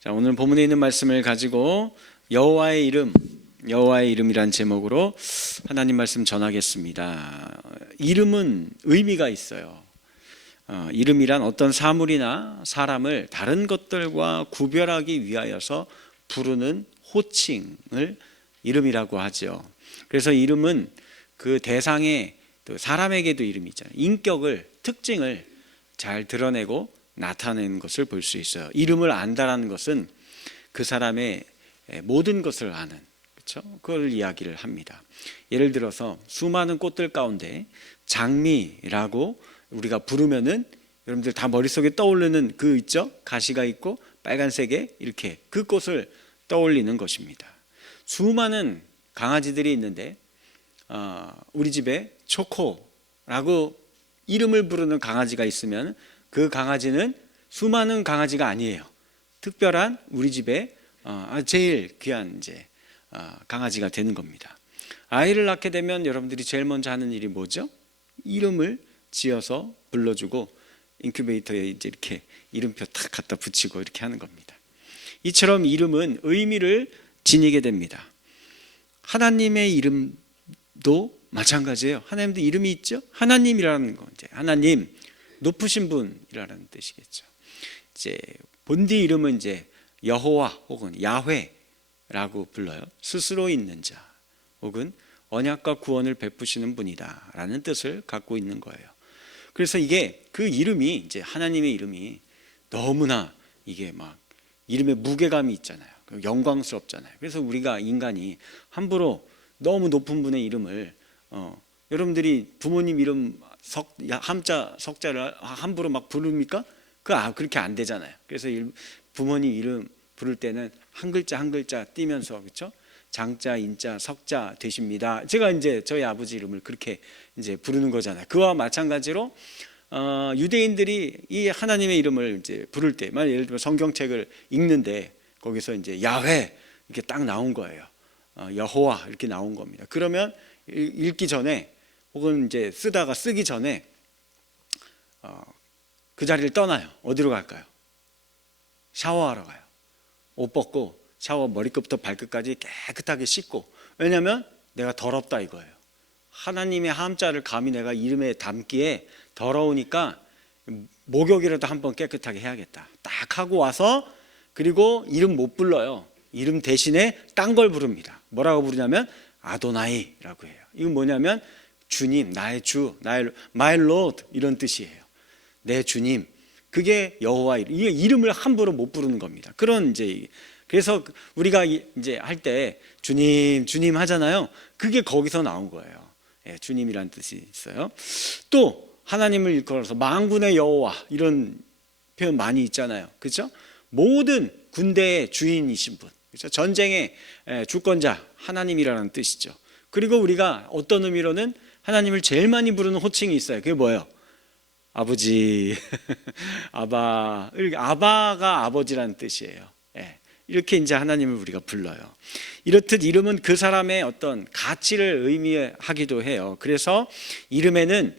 자, 오늘 본문에 있는 말씀을 가지고 여호와의 이름이란 제목으로 하나님 말씀 전하겠습니다. 이름은 의미가 있어요. 이름이란 어떤 사물이나 사람을 다른 것들과 구별하기 위하여서 부르는 호칭을 이름이라고 하죠. 그래서 이름은 그 대상의 사람에게도 이름이 있잖아요. 인격을, 특징을 잘 드러내고 나타내는 것을 볼 수 있어요. 이름을 안다라는 것은 그 사람의 모든 것을 아는, 그렇죠? 그걸 이야기를 합니다. 예를 들어서 수많은 꽃들 가운데 장미라고 우리가 부르면은 여러분들 다 머릿속에 떠오르는 그 있죠? 가시가 있고 빨간색에 이렇게 그 꽃을 떠올리는 것입니다. 수많은 강아지들이 있는데 우리 집에 초코라고 이름을 부르는 강아지가 있으면 그 강아지는 수많은 강아지가 아니에요. 특별한 우리 집에 제일 귀한 강아지가 되는 겁니다. 아이를 낳게 되면 여러분들이 제일 먼저 하는 일이 뭐죠? 이름을 지어서 불러주고 인큐베이터에 이렇게 이름표 탁 갖다 붙이고 이렇게 하는 겁니다. 이처럼 이름은 의미를 지니게 됩니다. 하나님의 이름도 마찬가지예요. 하나님도 이름이 있죠. 하나님이라는 건 하나님, 높으신 분이라는 뜻이겠죠. 본디 이름은 여호와 혹은 야훼라고 불러요. 스스로 있는 자 혹은 언약과 구원을 베푸시는 분이다라는 뜻을 갖고 있는 거예요. 그래서 이게 그 이름이 하나님의 이름이 너무나 이게 막 이름에 무게감이 있잖아요. 영광스럽잖아요. 그래서 우리가 인간이 함부로 너무 높은 분의 이름을 여러분들이 부모님 이름 함자 석자를 함부로 막 부릅니까? 그렇게 안 되잖아요. 그래서 부모님 이름 부를 때는 한 글자 한 글자 띄면서, 그렇죠? 장자, 인자, 석자 되십니다. 제가 저희 아버지 이름을 그렇게 부르는 거잖아요. 그와 마찬가지로 유대인들이 이 하나님의 이름을 부를 때, 예를 들면 성경책을 읽는데 거기서 야훼 이렇게 딱 나온 거예요. 여호와 이렇게 나온 겁니다. 그러면 읽기 전에 혹은 쓰기 전에 그 자리를 떠나요. 어디로 갈까요? 샤워하러 가요. 옷 벗고 샤워 머리끝부터 발끝까지 깨끗하게 씻고. 왜냐하면 내가 더럽다 이거예요. 하나님의 함자를 감히 내가 이름에 담기에 더러우니까 목욕이라도 한번 깨끗하게 해야겠다. 딱 하고 와서, 그리고 이름 못 불러요. 이름 대신에 딴 걸 부릅니다. 뭐라고 부르냐면 아도나이라고 해요. 이건 뭐냐면 주님, 나의 주, my Lord 이런 뜻이에요. 내 주님. 그게 여호와 이름. 이게 이름을 함부로 못 부르는 겁니다. 그래서 우리가 할 때 주님, 주님 하잖아요. 그게 거기서 나온 거예요. 주님이라는 뜻이 있어요. 또 하나님을 일컬어서 만군의 여호와 이런 표현 많이 있잖아요. 그렇죠? 모든 군대의 주인이신 분, 그렇죠? 전쟁의 주권자 하나님이라는 뜻이죠. 그리고 우리가 어떤 의미로는 하나님을 제일 많이 부르는 호칭이 있어요. 그게 뭐예요? 아버지, 아바. 아바가 아버지라는 뜻이에요. 이렇게 하나님을 우리가 불러요. 이렇듯 이름은 그 사람의 어떤 가치를 의미하기도 해요. 그래서 이름에는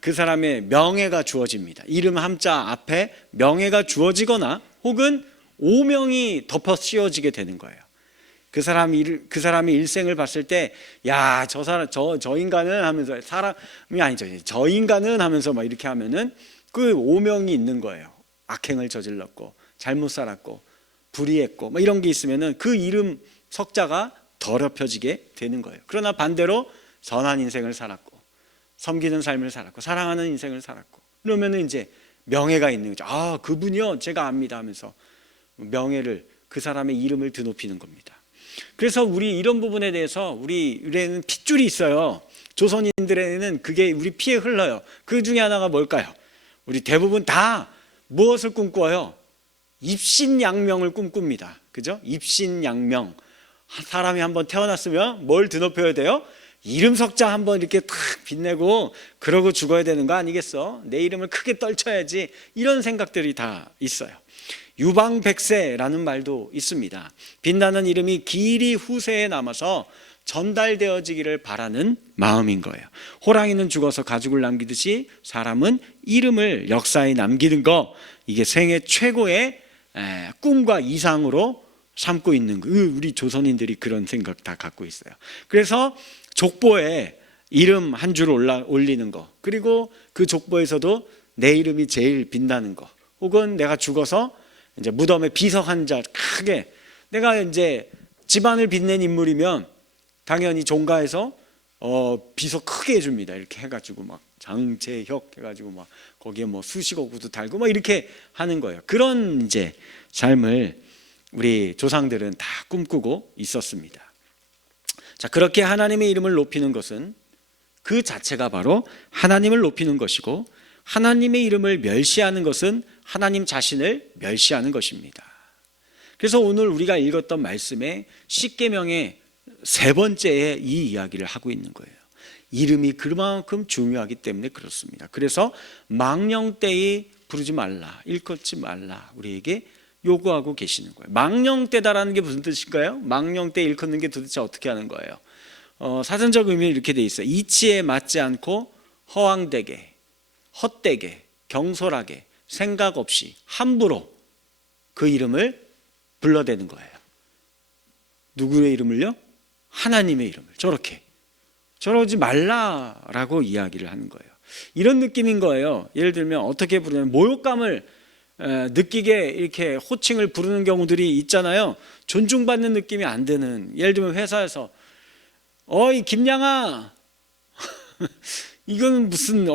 그 사람의 명예가 주어집니다. 이름 함자 앞에 명예가 주어지거나 혹은 오명이 덮어 씌워지게 되는 거예요. 그 사람의 일생을 봤을 때, 야, 저 인간은 하면서, 사람이 아니죠. 저 인간은 하면서 막 이렇게 하면은 그 오명이 있는 거예요. 악행을 저질렀고, 잘못 살았고, 불의했고, 뭐 이런 게 있으면은 그 이름 석자가 더럽혀지게 되는 거예요. 그러나 반대로 선한 인생을 살았고, 섬기는 삶을 살았고, 사랑하는 인생을 살았고, 그러면은 명예가 있는 거죠. 아, 그분이요, 제가 압니다 하면서 명예를, 그 사람의 이름을 드높이는 겁니다. 그래서 우리 이런 부분에 대해서 우리에는 핏줄이 있어요. 조선인들에는 그게 우리 피에 흘러요. 그 중에 하나가 뭘까요? 우리 대부분 다 무엇을 꿈꿔요? 입신양명을 꿈꿉니다. 그죠? 입신양명. 사람이 한번 태어났으면 뭘 드높여야 돼요? 이름 석자 한번 이렇게 탁 빛내고 그러고 죽어야 되는 거 아니겠어? 내 이름을 크게 떨쳐야지. 이런 생각들이 다 있어요. 유방백세라는 말도 있습니다. 빛나는 이름이 길이 후세에 남아서 전달되어지기를 바라는 마음인 거예요. 호랑이는 죽어서 가죽을 남기듯이 사람은 이름을 역사에 남기는 거, 이게 생애 최고의 꿈과 이상으로 삼고 있는 거. 우리 조선인들이 그런 생각 다 갖고 있어요. 그래서 족보에 이름 한 줄 올리는 거, 그리고 그 족보에서도 내 이름이 제일 빛나는 거, 혹은 내가 죽어서 이제 무덤에 비석 한 자 크게, 내가 이제 집안을 빛낸 인물이면 당연히 종가에서 비석 크게 해줍니다. 이렇게 해가지고 막 장재혁 해가지고 막 거기에 뭐 수식어 구두 달고 막 이렇게 하는 거예요. 그런 이제 삶을 우리 조상들은 다 꿈꾸고 있었습니다. 자, 그렇게 하나님의 이름을 높이는 것은 그 자체가 바로 하나님을 높이는 것이고, 하나님의 이름을 멸시하는 것은 하나님 자신을 멸시하는 것입니다. 그래서 오늘 우리가 읽었던 말씀에 십계명의 세 번째에 이 이야기를 하고 있는 거예요. 이름이 그만큼 중요하기 때문에 그렇습니다. 그래서 망령되이 부르지 말라, 일컫지 말라, 우리에게 요구하고 계시는 거예요. 망령되다라는 게 무슨 뜻일까요? 망령되 일컫는 게 도대체 어떻게 하는 거예요? 사전적 의미는 이렇게 돼 있어요. 이치에 맞지 않고 허황되게, 헛되게, 경솔하게, 생각 없이 함부로 그 이름을 불러대는 거예요. 누구의 이름을요? 하나님의 이름을. 저러지 말라라고 이야기를 하는 거예요. 이런 느낌인 거예요. 예를 들면 어떻게 부르냐면, 모욕감을 느끼게 이렇게 호칭을 부르는 경우들이 있잖아요. 존중받는 느낌이 안 드는. 예를 들면 회사에서 어이 김양아 이거는 무슨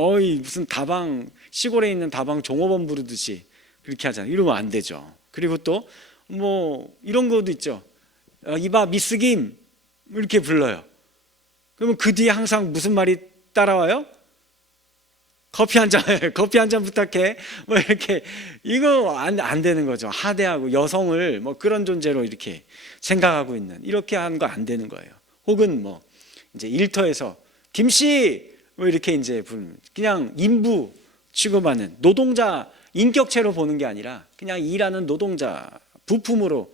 다방, 시골에 있는 다방 종업원 부르듯이 그렇게 하잖아요. 이러면 안 되죠. 그리고 또 뭐 이런 것도 있죠. 이봐 미스 김 이렇게 불러요. 그러면 그 뒤에 항상 무슨 말이 따라와요? 커피 한 잔 부탁해. 뭐 이렇게, 이거 안 되는 거죠. 하대하고 여성을 뭐 그런 존재로 이렇게 생각하고 있는, 이렇게 하는 거 안 되는 거예요. 혹은 뭐 이제 일터에서 김씨 뭐 이렇게 이제 그냥 인부 취급하는, 노동자 인격체로 보는 게 아니라 그냥 일하는 노동자, 부품으로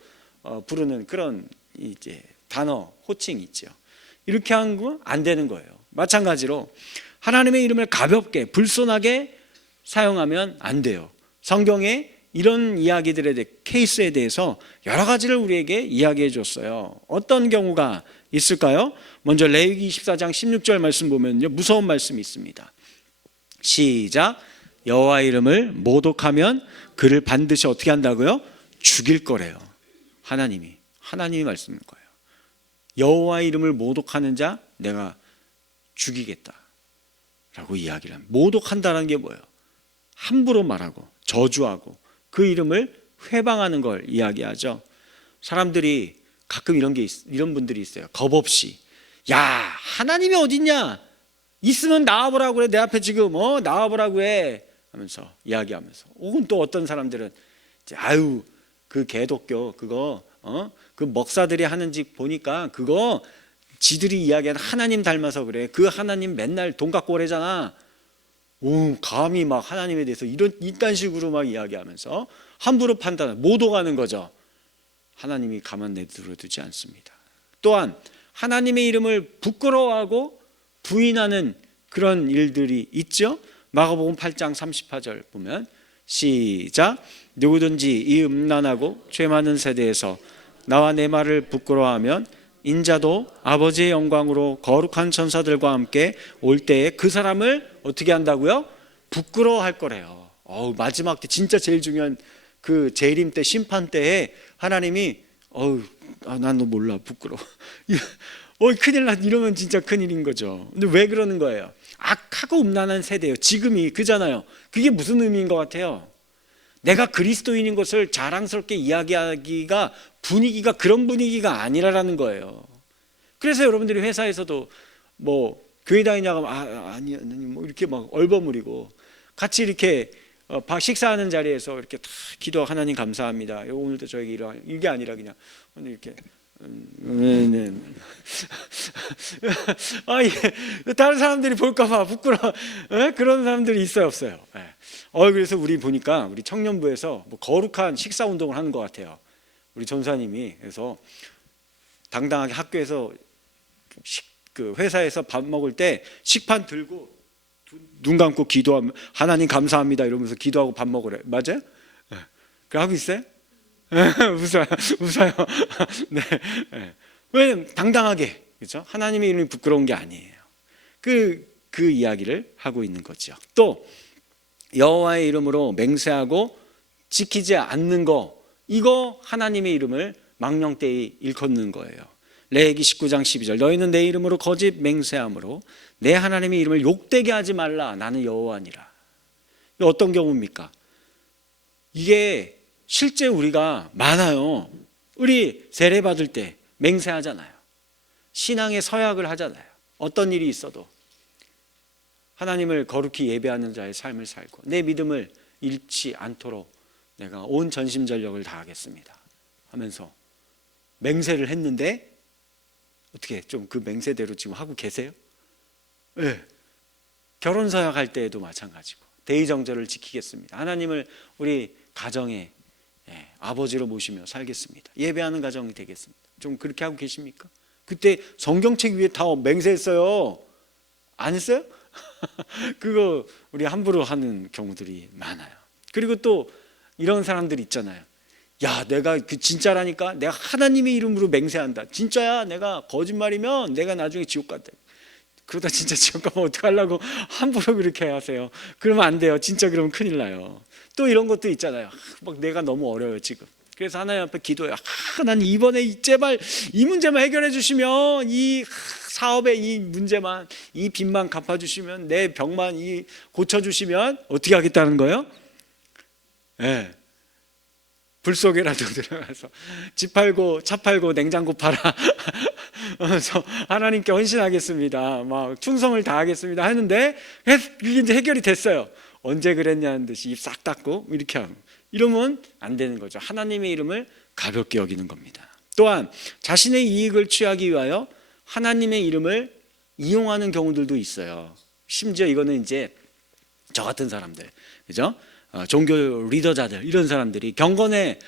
부르는 그런 이제 단어, 호칭이 있죠. 이렇게 하는 거 안 되는 거예요. 마찬가지로 하나님의 이름을 가볍게 불손하게 사용하면 안 돼요. 성경에 이런 이야기들에 대해, 케이스에 대해서 여러 가지를 우리에게 이야기해 줬어요. 어떤 경우가 있을까요? 먼저 레위기 24장 16절 말씀 보면요, 무서운 말씀이 있습니다. 시작. 여호와 이름을 모독하면 그를 반드시 어떻게 한다고요? 죽일 거래요. 하나님이 말씀인 거예요. 여호와 이름을 모독하는 자 내가 죽이겠다 라고 이야기를 합니다. 모독한다는 게 뭐예요? 함부로 말하고 저주하고 그 이름을 회방하는 걸 이야기하죠. 사람들이 가끔 이런 분들이 있어요. 겁 없이, 야 하나님이 어딨냐, 있으면 나와보라고 그래, 내 앞에 지금 나와보라고 해 하면서 이야기하면서. 혹은 또 어떤 사람들은 아유 그 개독교 그거 그 목사들이 하는 짓 보니까 그거 지들이 이야기하는 하나님 닮아서 그래, 그 하나님 맨날 돈 갖고 오래잖아. 오, 감히 막 하나님에 대해서 이딴 식으로 막 이야기하면서 함부로 판단하는, 모독하는 거죠. 하나님이 가만 내버려두지 않습니다. 또한 하나님의 이름을 부끄러워하고 부인하는 그런 일들이 있죠. 마가복음 8장 38절 보면 시작. 누구든지 이 음란하고 죄 많은 세대에서 나와 내 말을 부끄러워하면 인자도 아버지의 영광으로 거룩한 천사들과 함께 올 때에 그 사람을 어떻게 한다고요? 부끄러워할 거래요. 마지막 때 진짜 제일 중요한 그 재림 때, 심판 때에 하나님이 난 너 몰라, 부끄러워. 큰일 났, 이러면 진짜 큰일인 거죠. 근데 왜 그러는 거예요? 악하고 음란한 세대예요. 지금이 그잖아요. 그게 무슨 의미인 것 같아요? 내가 그리스도인인 것을 자랑스럽게 이야기하기가, 분위기가 그런 분위기가 아니라라는 거예요. 그래서 여러분들이 회사에서도 뭐 교회 다니냐고 하면 아니 뭐 이렇게 막 얼버무리고, 같이 이렇게 식사하는 자리에서 이렇게 다 기도, 하나님 감사합니다, 오늘도 저에게 이러한, 이게 아니라 그냥 오늘 이렇게 네. 다른 사람들이 볼까봐 부끄러워. 그런 사람들이 있어요, 없어요? 그래서 우리 보니까 우리 청년부에서 뭐 거룩한 식사 운동을 하는 것 같아요. 우리 전사님이. 그래서 당당하게 학교에서 그 회사에서 밥 먹을 때 식판 들고 눈 감고 기도하면 하나님 감사합니다 이러면서 기도하고 밥 먹으래. 맞아요? 그거 하고 있어요? 웃어요. 웃어요. 네. 왜 당당하게, 그렇죠? 하나님의 이름이 부끄러운 게 아니에요. 그 이야기를 하고 있는 거죠. 또 여호와의 이름으로 맹세하고 지키지 않는 거, 이거 하나님의 이름을 망령되이 일컫는 거예요. 레위기 19장 12절, 너희는 내 이름으로 거짓 맹세함으로 내 하나님의 이름을 욕되게 하지 말라. 나는 여호와니라. 이게 어떤 경우입니까? 이게 실제 우리가 많아요. 우리 세례 받을 때 맹세하잖아요. 신앙의 서약을 하잖아요. 어떤 일이 있어도 하나님을 거룩히 예배하는 자의 삶을 살고 내 믿음을 잃지 않도록 내가 온 전심전력을 다하겠습니다 하면서 맹세를 했는데, 어떻게 좀 그 맹세대로 지금 하고 계세요? 네. 결혼 서약할 때에도 마찬가지고 대의정절을 지키겠습니다. 하나님을 우리 가정의 아버지로 모시며 살겠습니다. 예배하는 가정이 되겠습니다. 좀 그렇게 하고 계십니까? 그때 성경책 위에 다 맹세했어요. 안 했어요? 그거 우리 함부로 하는 경우들이 많아요. 그리고 또 이런 사람들 있잖아요. 야, 내가 그 진짜라니까 내가 하나님의 이름으로 맹세한다. 진짜야. 내가 거짓말이면 내가 나중에 지옥 간다. 그러다 진짜 지옥 가면 어떡하려고 함부로 그렇게 하세요. 그러면 안 돼요. 진짜 그러면 큰일 나요. 또 이런 것도 있잖아요. 막 내가 너무 어려워요 지금. 그래서 하나님 앞에 기도해요. 하나님 이번에 제발 이 문제만 해결해 주시면, 이 사업의 이 문제만, 이 빚만 갚아주시면, 내 병만 고쳐주시면 어떻게 하겠다는 거예요? 네. 불 속에라도 들어가서 집 팔고 차 팔고 냉장고 팔아 그래서 하나님께 헌신하겠습니다, 막 충성을 다하겠습니다 하는데 이게 이제 해결이 됐어요. 언제 그랬냐는 듯이 입 싹 닫고 이렇게 하면, 이러면 안 되는 거죠. 하나님의 이름을 가볍게 여기는 겁니다. 또한 자신의 이익을 취하기 위하여 하나님의 이름을 이용하는 경우들도 있어요. 심지어 이거는 이제 저 같은 사람들, 그죠? 종교 리더자들, 이런 사람들이 경건의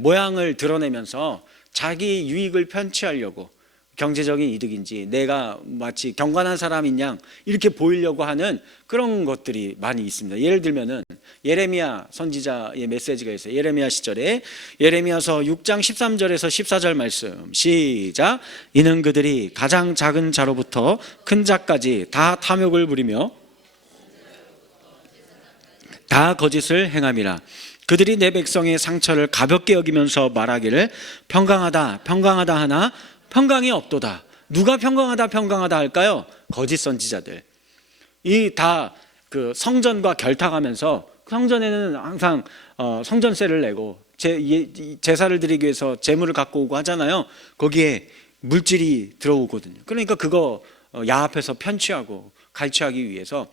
모양을 드러내면서 자기 유익을 편취하려고, 경제적인 이득인지 내가 마치 경건한 사람인 양 이렇게 보이려고 하는 그런 것들이 많이 있습니다. 예를 들면은 예레미야 선지자의 메시지가 있어요. 예레미야 시절에 예레미야서 6장 13절에서 14절 말씀 시작. 이는 그들이 가장 작은 자로부터 큰 자까지 다 탐욕을 부리며 다 거짓을 행함이라. 그들이 내 백성의 상처를 가볍게 여기면서 말하기를 평강하다 평강하다 하나 평강이 없도다. 누가 평강하다 할까요? 거짓 선지자들. 이 다 그 성전과 결탁하면서, 성전에는 항상 성전세를 내고 제사를 드리기 위해서 제물을 갖고 오고 하잖아요. 거기에 물질이 들어오거든요. 그러니까 그거 야합해서 편취하고 갈취하기 위해서.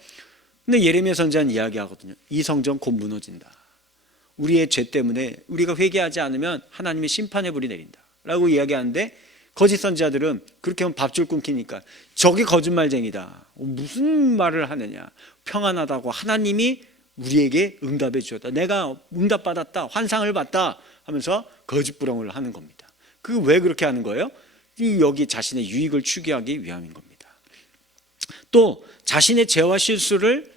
근데 예레미야 선지자는 이야기하거든요. 이 성전 곧 무너진다. 우리의 죄 때문에 우리가 회개하지 않으면 하나님의 심판의 불이 내린다 라고 이야기하는데, 거짓 선지자들은 그렇게 하면 밥줄 끊기니까 저게 거짓말쟁이다, 무슨 말을 하느냐, 평안하다고 하나님이 우리에게 응답해 주셨다, 내가 응답받았다, 환상을 봤다 하면서 거짓부렁을 하는 겁니다. 그 왜 그렇게 하는 거예요? 여기 자신의 유익을 추구하기 위함인 겁니다. 또 자신의 죄와 실수를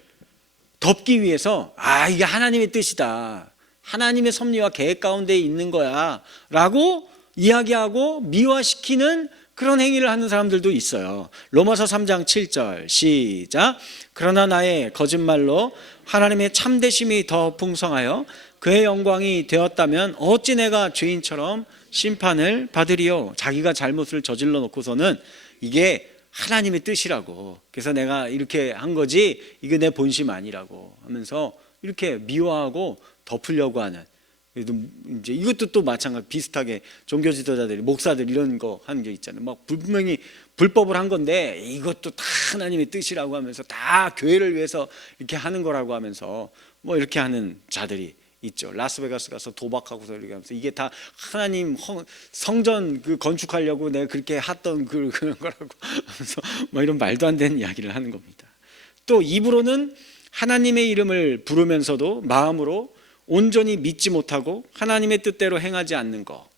덮기 위해서 이게 하나님의 뜻이다, 하나님의 섭리와 계획 가운데 있는 거야 라고 이야기하고 미화시키는 그런 행위를 하는 사람들도 있어요. 로마서 3장 7절 시작. 그러나 나의 거짓말로 하나님의 참되심이 더 풍성하여 그의 영광이 되었다면 어찌 내가 죄인처럼 심판을 받으리요. 자기가 잘못을 저질러 놓고서는 이게 하나님의 뜻이라고, 그래서 내가 이렇게 한 거지 이게 내 본심 아니라고 하면서 이렇게 미화하고 덮으려고 하는, 이제 이것도 또 마찬가지, 비슷하게 종교 지도자들이, 목사들 이런 거 하는 게 있잖아요. 막 분명히 불법을 한 건데 이것도 다 하나님의 뜻이라고 하면서 다 교회를 위해서 이렇게 하는 거라고 하면서 뭐 이렇게 하는 자들이 있죠. 라스베가스 가서 도박하고서 이렇게 하면서 이게 다 하나님 성전 그 건축하려고 내가 그렇게 했던 그런 거라고 하면서 뭐 이런 말도 안 되는 이야기를 하는 겁니다. 또 입으로는 하나님의 이름을 부르면서도 마음으로 온전히 믿지 못하고 하나님의 뜻대로 행하지 않는 거,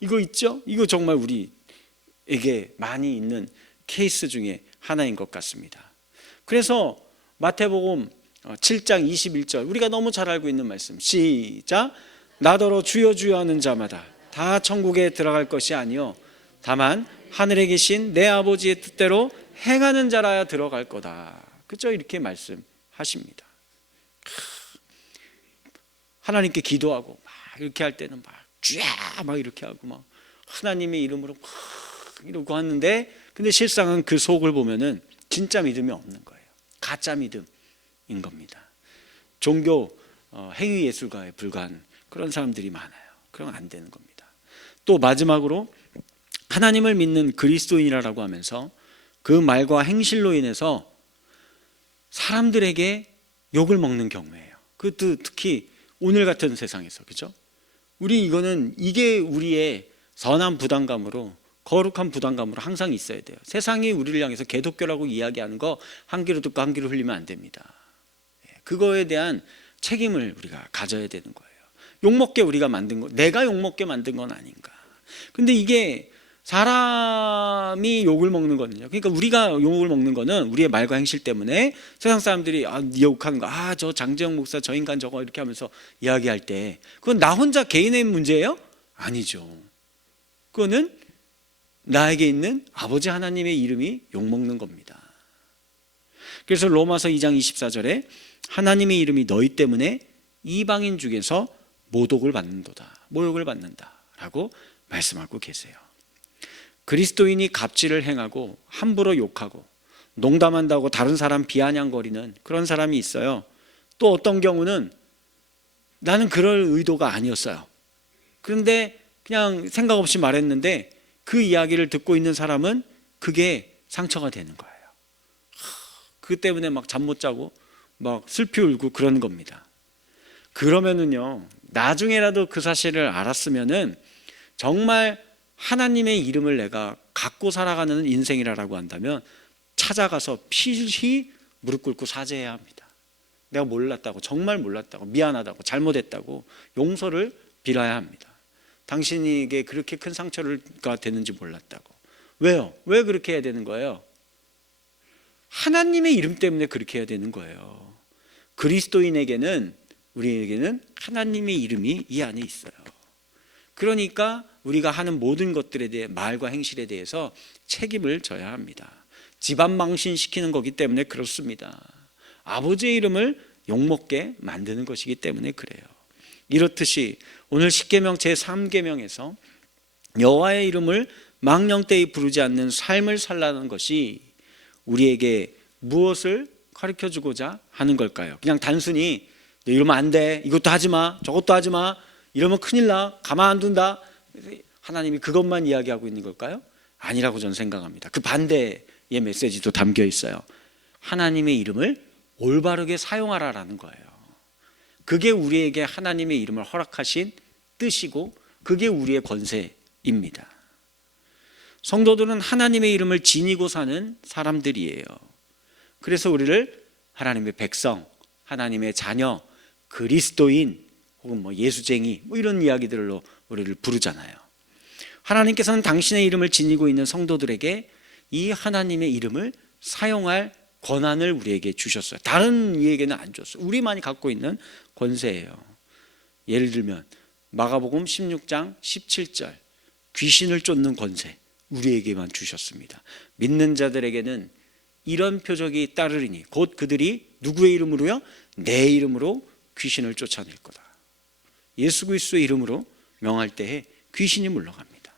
이거 있죠? 이거 정말 우리에게 많이 있는 케이스 중에 하나인 것 같습니다. 그래서 마태복음 7장 21절, 우리가 너무 잘 알고 있는 말씀 시작. 나더러 주여 주여 하는 자마다 다 천국에 들어갈 것이 아니요 다만 하늘에 계신 내 아버지의 뜻대로 행하는 자라야 들어갈 거다. 그죠? 이렇게 말씀하십니다. 하나님께 기도하고 막 이렇게 할 때는 막 주야 막 이렇게 하고 막 하나님의 이름으로 막 이러고 하는데, 근데 실상은 그 속을 보면은 진짜 믿음이 없는 거예요. 가짜 믿음인 겁니다. 종교 행위 예술가에 불과한 그런 사람들이 많아요. 그러면 안 되는 겁니다. 또 마지막으로 하나님을 믿는 그리스도인이라고 하면서 그 말과 행실로 인해서 사람들에게 욕을 먹는 경우예요. 그것도 특히 오늘 같은 세상에서, 그죠? 이게 우리의 선한 부담감으로, 거룩한 부담감으로 항상 있어야 돼요. 세상이 우리를 향해서 개독교라고 이야기하는 거 한 귀로 듣고 한 귀로 흘리면 안 됩니다. 그거에 대한 책임을 우리가 가져야 되는 거예요. 욕먹게 우리가 만든 거, 내가 욕먹게 만든 건 아닌가. 근데 이게 사람이 욕을 먹는 거는요, 그러니까 우리가 욕을 먹는 거는 우리의 말과 행실 때문에 세상 사람들이 욕하는 거, 저 장재영 목사 저 인간 저거 이렇게 하면서 이야기할 때 그건 나 혼자 개인의 문제예요? 아니죠. 그거는 나에게 있는 아버지 하나님의 이름이 욕먹는 겁니다. 그래서 로마서 2장 24절에 하나님의 이름이 너희 때문에 이방인 중에서 모독을 받는도다, 모욕을 받는다라고 말씀하고 계세요. 그리스도인이 갑질을 행하고 함부로 욕하고 농담한다고 다른 사람 비아냥거리는 그런 사람이 있어요. 또 어떤 경우는 나는 그럴 의도가 아니었어요. 그런데 그냥 생각 없이 말했는데 그 이야기를 듣고 있는 사람은 그게 상처가 되는 거예요. 그 때문에 막 잠 못 자고 막 슬피 울고 그런 겁니다. 그러면은요, 나중에라도 그 사실을 알았으면은 정말 하나님의 이름을 내가 갖고 살아가는 인생이라고 한다면 찾아가서 필히 무릎 꿇고 사죄해야 합니다. 내가 몰랐다고, 정말 몰랐다고, 미안하다고, 잘못했다고 용서를 빌어야 합니다. 당신에게 그렇게 큰 상처가 되는지 몰랐다고. 왜요? 왜 그렇게 해야 되는 거예요? 하나님의 이름 때문에 그렇게 해야 되는 거예요. 그리스도인에게는, 우리에게는 하나님의 이름이 이 안에 있어요. 그러니까 우리가 하는 모든 것들에 대해, 말과 행실에 대해서 책임을 져야 합니다. 집안 망신시키는 거기 때문에 그렇습니다. 아버지의 이름을 욕먹게 만드는 것이기 때문에 그래요. 이렇듯이 오늘 십계명 제3계명에서 여호와의 이름을 망령되이 부르지 않는 삶을 살라는 것이 우리에게 무엇을 가르쳐주고자 하는 걸까요? 그냥 단순히 이러면 안 돼, 이것도 하지 마, 저것도 하지 마, 이러면 큰일 나, 가만 안 둔다, 하나님이 그것만 이야기하고 있는 걸까요? 아니라고 저는 생각합니다. 그 반대의 메시지도 담겨 있어요. 하나님의 이름을 올바르게 사용하라라는 거예요. 그게 우리에게 하나님의 이름을 허락하신 뜻이고 그게 우리의 권세입니다. 성도들은 하나님의 이름을 지니고 사는 사람들이에요. 그래서 우리를 하나님의 백성, 하나님의 자녀, 그리스도인 혹은 예수쟁이 이런 이야기들로 우리를 부르잖아요. 하나님께서는 당신의 이름을 지니고 있는 성도들에게 이 하나님의 이름을 사용할 권한을 우리에게 주셨어요. 다른 이에게는 안 줬어요. 우리만이 갖고 있는 권세예요. 예를 들면 마가복음 16장 17절, 귀신을 쫓는 권세 우리에게만 주셨습니다. 믿는 자들에게는 이런 표적이 따르리니 곧 그들이 누구의 이름으로요? 내 이름으로 귀신을 쫓아낼 거다. 예수 그리스도의 이름으로 명할 때에 귀신이 물러갑니다.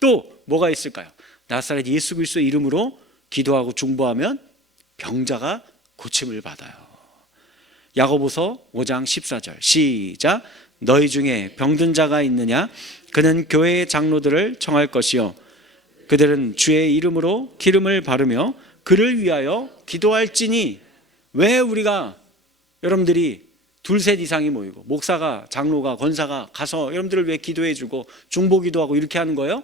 또 뭐가 있을까요? 나사렛 예수 그리스도의 이름으로 기도하고 중보하면 병자가 고침을 받아요. 야고보서 5장 14절 시작. 너희 중에 병든 자가 있느냐? 그는 교회의 장로들을 청할 것이요 그들은 주의 이름으로 기름을 바르며 그를 위하여 기도할지니. 왜 우리가, 여러분들이 둘셋 이상이 모이고 목사가, 장로가, 권사가 가서 여러분들을 왜 기도해주고 중보 기도하고 이렇게 하는 거예요?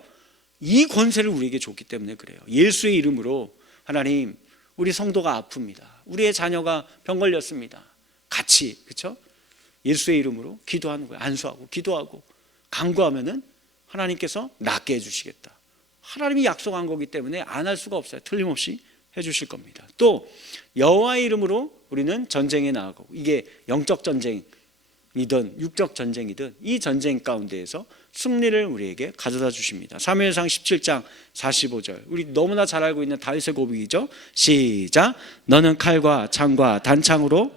이 권세를 우리에게 줬기 때문에 그래요. 예수의 이름으로 하나님, 우리 성도가 아픕니다. 우리의 자녀가 병 걸렸습니다. 같이, 그렇죠? 예수의 이름으로 기도하는 거예요. 안수하고 기도하고 간구하면은 하나님께서 낫게 해주시겠다. 하나님이 약속한 거기 때문에 안 할 수가 없어요. 틀림없이 해주실 겁니다. 또 여호와의 이름으로 우리는 전쟁에 나가고, 이게 영적 전쟁, 육적 전쟁이든 이 전쟁 가운데에서 승리를 우리에게 가져다 주십니다. 사무엘상 17장 45절, 우리 너무나 잘 알고 있는 다윗의 고백이죠. 시작. 너는 칼과 창과 단창으로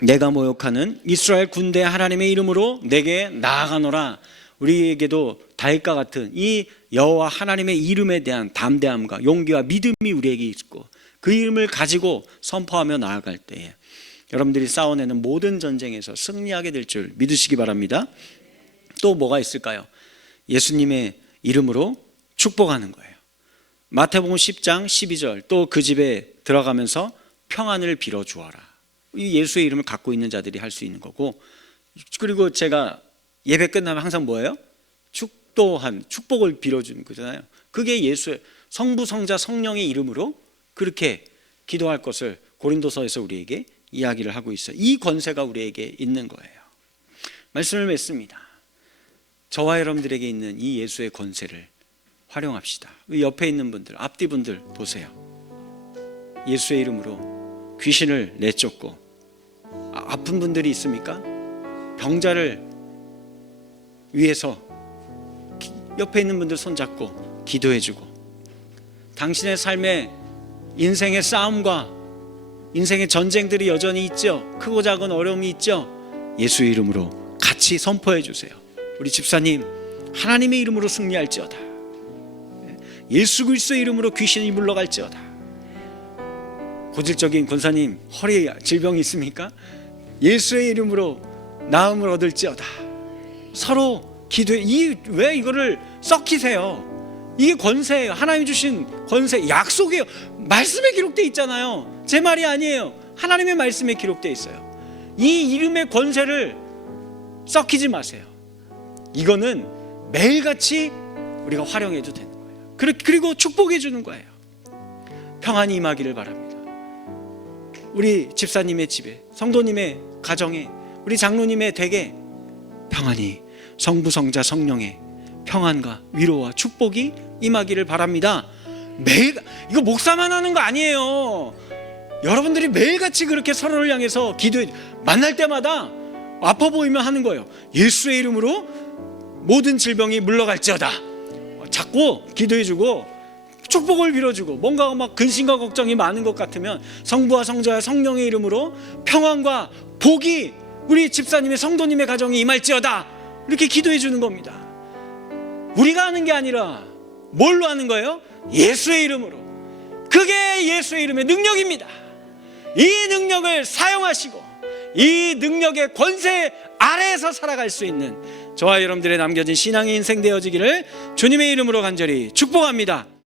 내가 모욕하는 이스라엘 군대 하나님의 이름으로 내게 나아가노라. 우리에게도 다윗과 같은 이 여호와 하나님의 이름에 대한 담대함과 용기와 믿음이 우리에게 있고 그 이름을 가지고 선포하며 나아갈 때에 여러분들이 싸워내는 모든 전쟁에서 승리하게 될 줄 믿으시기 바랍니다. 또 뭐가 있을까요? 예수님의 이름으로 축복하는 거예요. 마태복음 10장 12절, 또 그 집에 들어가면서 평안을 빌어 주어라. 이 예수의 이름을 갖고 있는 자들이 할 수 있는 거고, 그리고 제가 예배 끝나면 항상 뭐예요? 축복을 빌어주는 거잖아요. 그게 예수의 성부, 성자, 성령의 이름으로 그렇게 기도할 것을 고린도서에서 우리에게 이야기를 하고 있어요. 이 권세가 우리에게 있는 거예요. 말씀을 맺습니다. 저와 여러분들에게 있는 이 예수의 권세를 활용합시다. 옆에 있는 분들, 앞뒤 분들 보세요. 예수의 이름으로 귀신을 내쫓고, 아픈 분들이 있습니까? 병자를 위해서 옆에 있는 분들 손잡고 기도해주고, 당신의 삶에 인생의 싸움과 인생의 전쟁들이 여전히 있죠. 크고 작은 어려움이 있죠. 예수의 이름으로 같이 선포해 주세요. 우리 집사님, 하나님의 이름으로 승리할지어다. 예수 그리스도의 이름으로 귀신이 물러갈지어다. 고질적인 권사님, 허리 질병이 있습니까? 예수의 이름으로 나음을 얻을지어다. 서로 기도해. 왜 이거를 썩히세요? 이게 권세예요. 하나님 주신 권세, 약속이에요. 말씀에 기록되어 있잖아요. 제 말이 아니에요. 하나님의 말씀에 기록되어 있어요. 이 이름의 권세를 썩히지 마세요. 이거는 매일같이 우리가 활용해도 되는 거예요. 그리고 축복해 주는 거예요. 평안이 임하기를 바랍니다. 우리 집사님의 집에, 성도님의 가정에, 우리 장로님의 댁에 평안이, 성부, 성자, 성령의 평안과 위로와 축복이 임하기를 바랍니다. 매일, 이거 목사만 하는 거 아니에요. 여러분들이 매일같이 그렇게 서로를 향해서 기도해, 만날 때마다 아파 보이면 하는 거예요. 예수의 이름으로 모든 질병이 물러갈지어다. 자꾸 기도해주고 축복을 빌어주고, 뭔가 막 근심과 걱정이 많은 것 같으면 성부와 성자와 성령의 이름으로 평안과 복이 우리 집사님의, 성도님의 가정에 임할지어다. 이렇게 기도해 주는 겁니다. 우리가 하는 게 아니라 뭘로 하는 거예요? 예수의 이름으로. 그게 예수의 이름의 능력입니다. 이 능력을 사용하시고 이 능력의 권세 아래에서 살아갈 수 있는 저와 여러분들의 남겨진 신앙의 인생 되어지기를 주님의 이름으로 간절히 축복합니다.